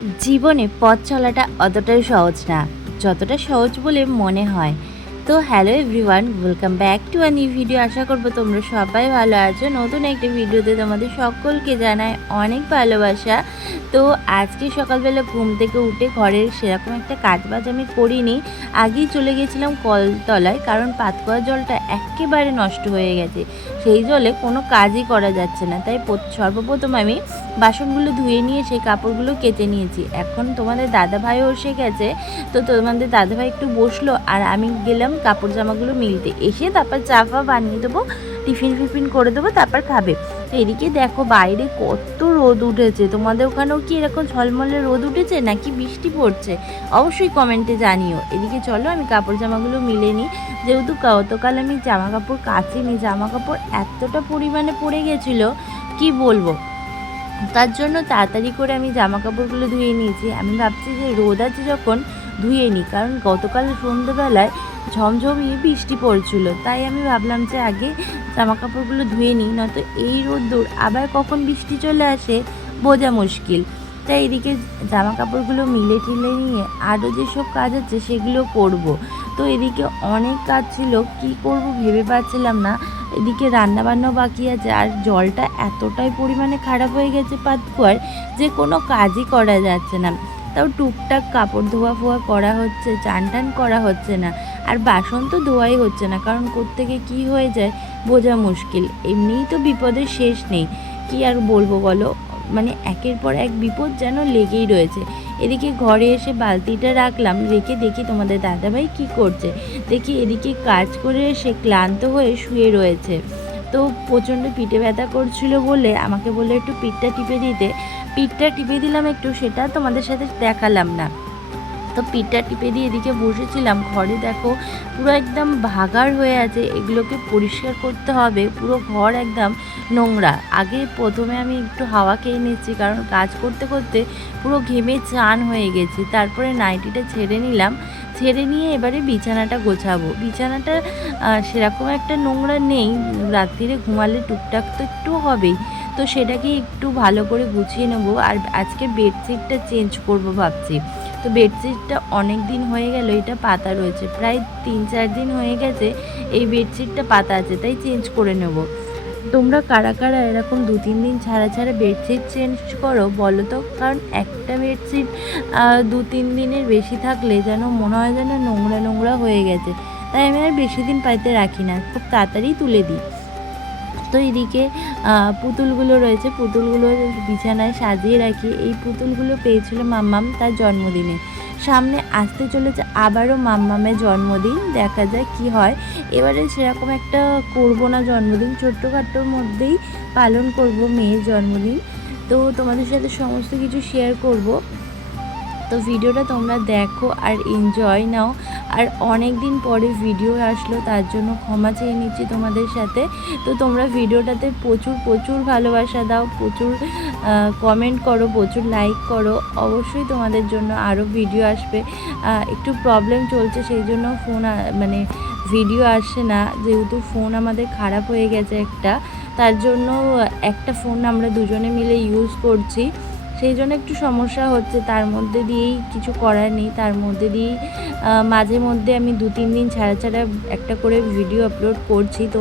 জীবনে পথ চলাটা অতটাই সহজ না, যতটা সহজ বলে মনে হয়। তো hello everyone welcome back to a new video আশা করব তোমরা সবাই ভালো আছো। নতুন একটা ভিডিওতে তোমাদের সকলকে জানায় অনেক ভালোবাসা। তো আজকে সকালবেলা ঘুম থেকে উঠে ঘরের সেরকম একটা কাজ বাজ আমি করিনি। আগেই চলে গেছিলাম কলতলায়, কারণ পাতকুয়া জলটা একেবারে নষ্ট হয়ে গেছে। সেই জলে কোনো কাজই করা যাচ্ছে না। তাই সর্বপ্রথম আমি বাসনগুলো ধুয়ে নিয়ে সেই কাপড়গুলো কেটে নিয়েছি। এখন তোমাদের দাদাভাইও এসে গেছে তো তোমাদের দাদাভাই একটু বসল আর আমি গেলাম কাপড় জামাগুলো মিলতে। এসে তারপর চা ফা বানিয়ে দেবো টিফিন ফিফিন করে দেবো, তারপর খাবে। এদিকে দেখো বাইরে কত রোদ উঠেছে। তোমাদের ওখানেও কি এরকম ঝলমলে রোদ উঠেছে নাকি বৃষ্টি পড়ছে? অবশ্যই কমেন্টে জানিও। এদিকে চলো, আমি কাপড় জামাগুলো মিলে নিই। যেহেতু গতকাল আমি জামা কাপড় কাচিনি জামা কাপড় এতটা পরিমাণে পড়ে গেছিল, কি বলব? তার জন্য তাড়াতাড়ি করে আমি জামা কাপড়গুলো ধুয়ে নিয়েছি। আমি ভাবছি যে রোদ আছে যখন ধুয়ে নিই। কারণ গতকাল সন্ধ্যেবেলায় ঝমঝমিয়ে বৃষ্টি পড়ছিল। তাই আমি ভাবলাম যে আগে জামা কাপড়গুলো ধুয়ে নিই, নয়তো এই রোদ্দুর আবার কখন বৃষ্টি চলে আসে বোঝা মুশকিল। তাই এদিকে জামা কাপড়গুলো মিলে টিলে নিয়ে আরও যেসব কাজ আছে সেগুলো করব। তো এদিকে অনেক কাজ ছিল, কি করব ভেবে পাচ্ছিলাম না। এদিকে রান্না বান্নাও বাকি আছে, আর জলটা এতটাই পরিমাণে খারাপ হয়ে গেছে পাতকুয়ার যে কোনো কাজই করা যাচ্ছে না। তাও টুকটাক কাপড় ধোয়া ফোয়া করা হচ্ছে চান টান করা হচ্ছে না। আর বাসন তো ধোয়াই হচ্ছে না, কারণ কোত্থেকে কি হয়ে যায় বোঝা মুশকিল। এমনিই তো বিপদের শেষ নেই। কি আর বলব বলো? মানে একের পর এক বিপদ যেন লেগেই রয়েছে। এদিকে ঘরে এসে বালতিটা রাখলাম, রেখে দেখি তোমাদের দাদাভাই কি করছে। দেখি এদিকে কাজ করে এসে ক্লান্ত হয়ে শুয়ে রয়েছে। তো প্রচণ্ড পিঠে ব্যথা করছিল বলে আমাকে বলল, একটু পিঠটা টিপে দিতে। পিঠটা টিপে দিলাম একটু, সেটা তোমাদের সাথে দেখালাম না। তো পিঠটা টিপে দিয়ে এদিকে বসেছিলাম। ঘরে দেখো পুরো একদম ভাগার হয়ে আছে। এগুলোকে পরিষ্কার করতে হবে। পুরো ঘর একদম নোংরা। আগে প্রথমে আমি একটু হাওয়া খেয়ে নিচ্ছি কারণ কাজ করতে করতে পুরো ঘেমে চান হয়ে গেছি। তারপরে নাইটিটা ছেড়ে নিলাম। ছেড়ে নিয়ে এবারে বিছানাটা গোছাবো। বিছানাটা সেরকম একটা নোংরা নেই। রাত্রিরে ঘুমালে টুকটাক তো একটু হবেই। তো সেটাকে একটু ভালো করে গুছিয়ে নেব। আর আজকে বেডশিটটা চেঞ্জ করব ভাবছি। তো বেডশিটটা অনেক দিন হয়ে গেল, এটা পাতা রয়েছে। প্রায় তিন চার দিন হয়ে গেছে, এই বেডশিটটা পাতা আছে, তাই চেঞ্জ করে নেব। তোমরা কারা কারা এরকম দু তিন দিন ছাড়া ছাড়া বেডশিট চেঞ্জ করো, বলো তো? কারণ একটা বেডশিট দু তিন দিনের বেশি থাকলে যেন মনে হয় যেন নোংরা নোংরা হয়ে গেছে। তাই আমি আর বেশি দিন পাইতে রাখি না, খুব তাড়াতাড়ি তুলে দিই। তো এদিকে পুতুলগুলো রয়েছে। পুতুলগুলো বিছানায় সাজিয়ে রাখি। এই পুতুলগুলো পেয়েছিল মাম্মাম তার জন্মদিনে। সামনে আসতে চলেছে আবারও মাম্মামের জন্মদিন। দেখা যায় কি হয়। এবারে সেরকম একটা করব না জন্মদিন, ছোট্টখাট্টোর মধ্যেই পালন করব মেয়ের জন্মদিন। তো তোমাদের সাথে সমস্ত কিছু শেয়ার করব। তো ভিডিওটা তোমরা দেখো আর এনজয় নাও। আর অনেক দিন পরে ভিডিও আসলো, তার জন্য ক্ষমা চেয়ে নিচ্ছি তোমাদের সাথে। তো তোমরা ভিডিওটাতে প্রচুর প্রচুর ভালোবাসা দাও, প্রচুর কমেন্ট করো, প্রচুর লাইক করো। অবশ্যই তোমাদের জন্য আরও ভিডিও আসবে। একটু প্রবলেম চলছে, সেই জন্য ফোন মানে ভিডিও আসে না। যেহেতু ফোন আমাদের খারাপ হয়ে গেছে একটা, তার জন্য একটা ফোন আমরা দুজনে মিলে ইউজ করছি। সেই জন্য একটু সমস্যা হচ্ছে। তার মধ্যে দিয়েই কিছু করার নেই। তার মধ্যে দিয়েই মাঝে মধ্যে আমি দু তিন দিন ছাড়া ছাড়া একটা করে ভিডিও আপলোড করছি। তো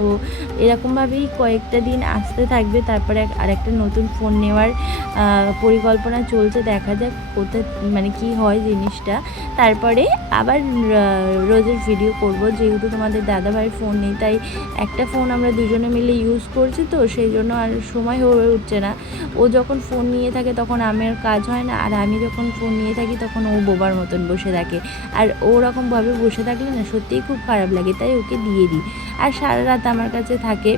এরকমভাবেই কয়েকটা দিন আসতে থাকবে। তারপরে আরেকটা নতুন ফোন নেওয়ার পরিকল্পনা চলছে। দেখা যাক কোথায় মানে কি হয় জিনিসটা। তারপরে আবার রোজের ভিডিও করব। যেহেতু তোমাদের দাদাভাইয়ের ফোন নেই, তাই একটা ফোন আমরা দুজনে মিলে ইউজ করছি তো, সেই জন্য আর সময় হয়ে উঠছে না। ও যখন ফোন নিয়ে থাকে, তখন আমার কাজ হয় না, আর আমি যখন ফোন নিয়ে থাকি তখন ও বোবার মতন বসে থাকে। আর ওরকমভাবে বসে থাকলে না সত্যিই খুব খারাপ লাগে, তাই ওকে দিয়ে দিই। আর সারা রাত আমার কাছে থাকে।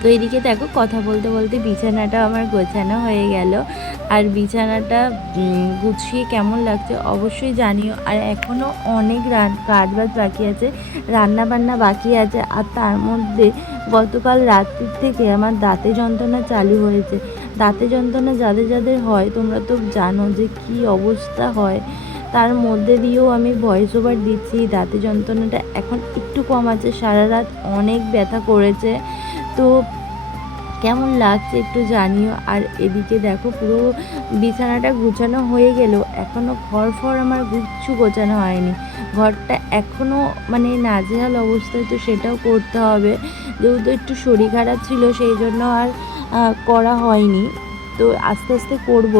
তো এদিকে দেখো কথা বলতে বলতে বিছানাটা আমার গোছানো হয়ে গেল। আর বিছানাটা গুছিয়ে কেমন লাগছে অবশ্যই জানিও। আর এখনও অনেক রান, কাজ বাজ বাকি আছে, রান্না বান্না বাকি আছে, আর তার মধ্যে গতকাল রাত্রির থেকে আমার দাঁতে যন্ত্রণা চালু হয়েছে। দাঁতে যন্ত্রণা যাদের যাদের হয়, তোমরা তো জানো যে কি অবস্থা হয়। তার মধ্যে দিয়েও আমি ভয়েস ওভার দিচ্ছি দাঁতে যন্ত্রণাটা এখন একটু কম আছে সারা রাত অনেক ব্যথা করেছে। তো কেমন লাগছে একটু জানিও। আর এদিকে দেখো পুরো বিছানাটা গুছানো হয়ে গেল এখনও ঘর ফর আমার গুচ্ছু গোছানো হয়নি। ঘরটা এখনও মানে নাজেহাল অবস্থায় তো সেটাও করতে হবে। যেহেতু একটু শরীর খারাপ ছিল, সেই জন্য আর করা হয়নি। তো আস্তে আস্তে করব।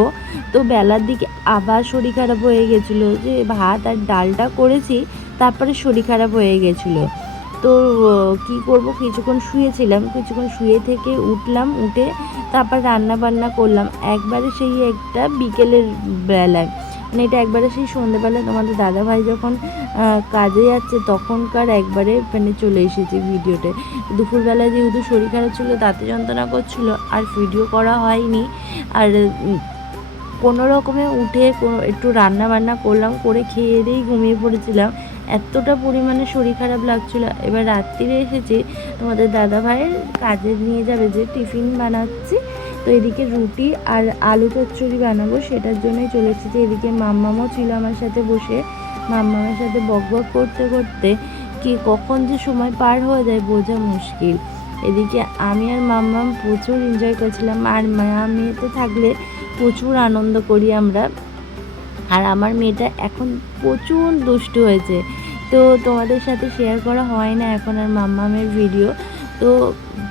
তো বেলার দিকে আবার শরীর খারাপ হয়ে গেছিল যে ভাত আর ডালটা করেছি, তারপরে শরীর খারাপ হয়ে গেছিল। তো কি করব? কিছুক্ষণ শুয়েছিলাম। কিছুক্ষণ শুয়ে থেকে উঠলাম, উঠে তারপর রান্না বান্না করলাম। একবারে সেই একটা বিকেলের বেলায়। মানে এটা একবারে সেই সন্ধ্যেবেলায় তোমাদের দাদাভাই যখন কাজে যাচ্ছে, তখনকার একবারে মানে চলে এসেছে ভিডিওতে। দুপুরবেলায় যেহেতু শরীর খারাপ ছিল তাতে যন্ত্রণা করছিল, আর ভিডিও করা হয়নি। আর কোনো রকমে উঠে একটু রান্না বান্না করলাম, করে খেয়ে দিয়েই ঘুমিয়ে পড়েছিলাম। এতটা পরিমাণে শরীর খারাপ লাগছিল। এবার রাত্রিরে এসেছি তোমাদের দাদা ভাইয়ের কাজে নিয়ে যাবে যে টিফিন বানাচ্ছি। তো এদিকে রুটি আর আলু চচ্চড়ি বানাবো, সেটার জন্যই চলে এসেছি। এদিকে মাম্মামও ছিল আমার সাথে বসে। মাম্মামের সাথে বক বক করতে করতে কি কখন যে সময় পার হয়ে যায় বোঝা মুশকিল। এদিকে আমি আর মাম্মাম প্রচুর এনজয় করছিলাম। আর মা মেয়েতে থাকলে প্রচুর আনন্দ করি আমরা। আর আমার মেয়েটা এখন প্রচুর দুষ্টু হয়েছে। তো তোমাদের সাথে শেয়ার করা হয় না এখন আর মাম্মামের ভিডিও তো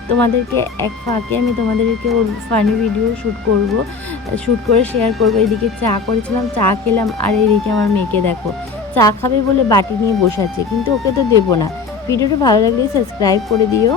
তোমাদেরকে এক ফাঁকে আমি তোমাদেরকে ওর ফানি ভিডিও শ্যুট করব শ্যুট করে শেয়ার করব। এদিকে চা করেছিলাম, চা খেলাম, আর এদিকে আমার মেয়েকে দেখো। চা খাবে বলে বাটি নিয়ে বসে আছে, কিন্তু ওকে তো দেবো না। ভিডিওটা ভালো লাগলে সাবস্ক্রাইব করে দিও।